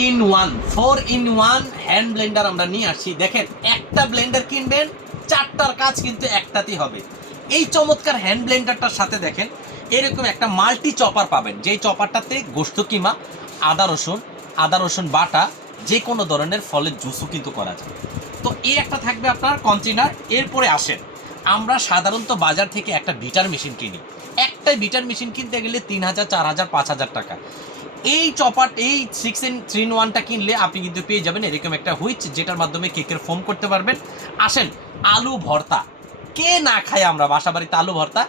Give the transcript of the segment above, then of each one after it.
In one four in one hand blender আমরা নিয়ে আসছি। দেখেন, একটা ব্লেন্ডার কিনবেন, চারটার কাজ কিন্তু একটাতেই হবে। এই চমৎকার হ্যান্ড ব্লেন্ডারটার সাথে দেখেন, এরকম একটা মাল্টি চপার পাবেন। যেই চপারটাতে গোস্ত কিমা, আদা রসুন আদা রসুন বাটা যে কোনো ধরনের ফলের জুসও কিন্তু করা যায়। তো এই একটা থাকবে আপনার কন্টেনার এরপরে আসেন, আমরা সাধারণত বাজার থেকে একটা বিটার মেশিন কিনি। একটাই বিটার মেশিন কিনতে গেলে তিন হাজার, চার হাজার, পাঁচ হাজার টাকা। এই চপার এই সিক্স ইন থ্রি ওয়ানটা কিনলে আপনি কিন্তু পেয়ে যাবেন এরকম একটা হুইচ যেটার মাধ্যমে কেকের ফোম করতে পারবেন। আসেন, আলু ভর্তা। কে না খায় আমরা বাসা বাড়িতে আলু ভর্তা?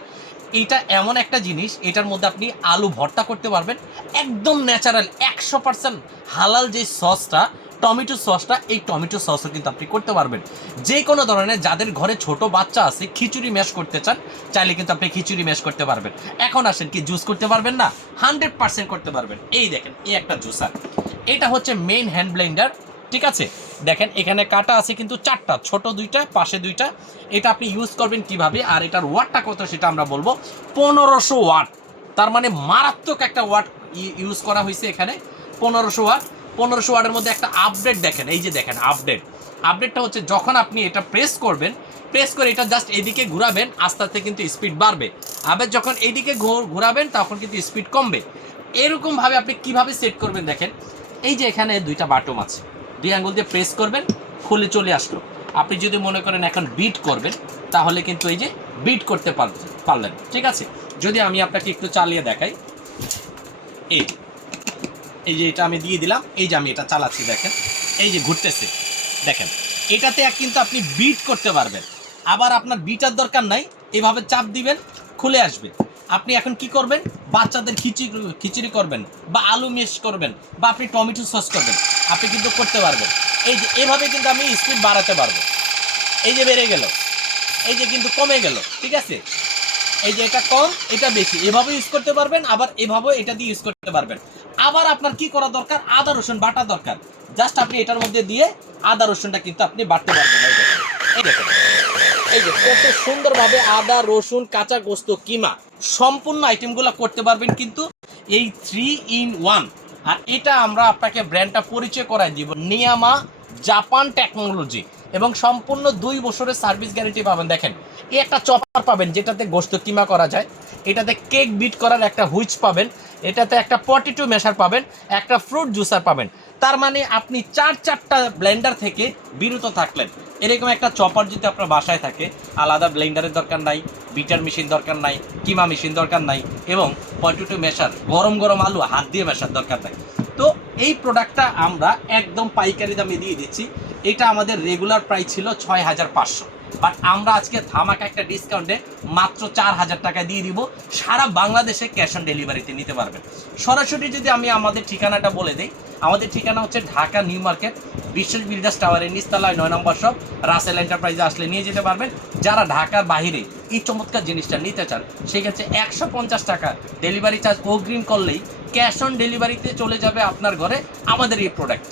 এটা এমন একটা জিনিস, এটার মধ্যে আপনি আলু ভর্তা করতে পারবেন। একদম ন্যাচারাল একশো পার্সেন্ট হালাল যে সসটা টমেটো সসটা, এই টমেটো সসও কিন্তু আপনি করতে পারবেন। যে কোনো ধরনের, যাদের ঘরে ছোট বাচ্চা আছে, খিচুড়ি ম্যাশ করতে চান, চাইলে কিন্তু আপনি খিচুড়ি ম্যাশ করতে পারবেন। এখন আসেন কি জুস করতে পারবেন না? হান্ড্রেড পার্সেন্ট করতে পারবেন। এই দেখেন, এই একটা জুসার এটা হচ্ছে মেইন হ্যান্ড ব্লেন্ডার ঠিক আছে? দেখেন, এখানে কাটা আছে কিন্তু চারটা, ছোট দুইটা, পাশে দুইটা। এটা আপনি ইউজ করবেন কীভাবে, আর এটার ওয়াটটা কত সেটা আমরা বলব, পনেরোশো ওয়াট। তার মানে মারাত্মক একটা ওয়াট ইউজ করা হয়েছে এখানে, পনেরোশো ওয়াট। পনেরোশো ওয়ার্ডের মধ্যে একটা আপডেট দেখেন, এই যে দেখেন আপডেট আপডেটটা হচ্ছে যখন আপনি এটা প্রেস করবেন প্রেস করে এটা জাস্ট এদিকে ঘুরাবেন, আস্তে আস্তে কিন্তু স্পিড বাড়বে। আবার যখন এইদিকে ঘুরাবেন, তখন কিন্তু স্পিড কমবে। এরকমভাবে আপনি কীভাবে সেট করবেন দেখেন? এই যে এখানে দুইটা বাটম আছে। দুই আঙ্গুল দিয়ে প্রেস করবেন, খুলে চলে আসলো। আপনি যদি মনে করেন এখন বিট করবেন, তাহলে কিন্তু এই যে বিট করতে পার- পারলেন। ঠিক আছে? যদি আমি আপনাকে একটু চালিয়ে দেখাই। এই। এই যে এটা আমি দিয়ে দিলাম, এই যে আমি এটা চালাচ্ছি, দেখেন। এই যে ঘুরতেছে, দেখেন। এটাতে কিন্তু আপনি বিট করতে পারবেন। আবার আপনার বিটার দরকার নাই, এভাবে চাপ দিবেন, খুলে আসবে। আপনি এখন কি করবেন? বাচ্চাদের খিচুড়ি খিচুড়ি করবেন, বা আলু মেশ করবেন, বা আপনি টমেটো সস করবেন। আপনি কিন্তু করতে পারবেন। এই যে এভাবে কিন্তু আমি স্পিড বাড়াতে পারব। এই যে বেড়ে গেল, এই যে কিন্তু কমে গেল, ঠিক আছে? এই যে এটা কম, এটা বেশি। এভাবে ইউজ করতে পারবেন, আবার এভাবে এটা দিয়ে ইউজ করতে পারবেন। আবার আপনার কি করা দরকার? আদা, রসুন বাটা দরকার। জাস্ট আপনি এটার মধ্যে দিয়ে আদা, রসুনটা কিন্তু আপনি বাটতে পারবেন। এই দেখেন, এই যে কত সুন্দরভাবে আদা, রসুন, কাঁচা গোস্ত, কিমা সম্পূর্ণ আইটেমগুলো করতে পারবেন কিন্তু এই থ্রি ইন ওয়ান আর এটা আমরা আপনাকে ব্র্যান্ডটা পরিচয় করাই দিব। নিয়ামা জাপান টেকনোলজি। এবং সম্পূর্ণ দুই বছরের সার্ভিস গ্যারেন্টি পাবেন। দেখেন, এই একটা চপার পাবেন যেটাতে গোস্ত কিমা করা যায়, এটাতে কেক বিট করার একটা হুইচ পাবেন, এটাতে একটা পটেটো মেশার পাবেন, একটা ফ্রুট জুসার পাবেন। তার মানে আপনি চার চারটা ব্লেন্ডার থেকে বিরত থাকলেন। এরকম একটা চপার যদি আপনার বাসায় থাকে, আলাদা ব্লেন্ডারের দরকার নাই, বিটার মেশিন দরকার নাই, কিমা মেশিন দরকার নাই, এবং পটেটো মেশার গরম গরম আলু হাত দিয়ে মেশার দরকার নাই। তো এই প্রোডাক্টটা আমরা একদম পাইকারি দামে দিয়ে দিচ্ছি। এটা আমাদের রেগুলার প্রাইস ছিল ছয় হাজার পাঁচশো। বাট আমরা আজকে ধামাকা একটা ডিসকাউন্টে মাত্র চার হাজার টাকা দিয়ে দিব। সারা বাংলাদেশে ক্যাশ অন ডেলিভারিতে নিতে পারবেন। সরাসরি যদি আমি আমাদের ঠিকানাটা বলে দিই, আমাদের ঠিকানা হচ্ছে ঢাকা নিউ মার্কেট বিশ্ব বিল্ডার্স টাওয়ারের নিচতলায় নয় নম্বর শপ, রাসেল এন্টারপ্রাইজে আসলে নিয়ে যেতে পারবেন। যারা ঢাকার বাইরে এই চমৎকার জিনিসটা নিতে চান, সেক্ষেত্রে একশো পঞ্চাশ টাকা ডেলিভারি চার্জ অগ্রিম করলেই ক্যাশ অন ডেলিভারিতে চলে যাবে আপনার ঘরে আমাদের এই প্রোডাক্ট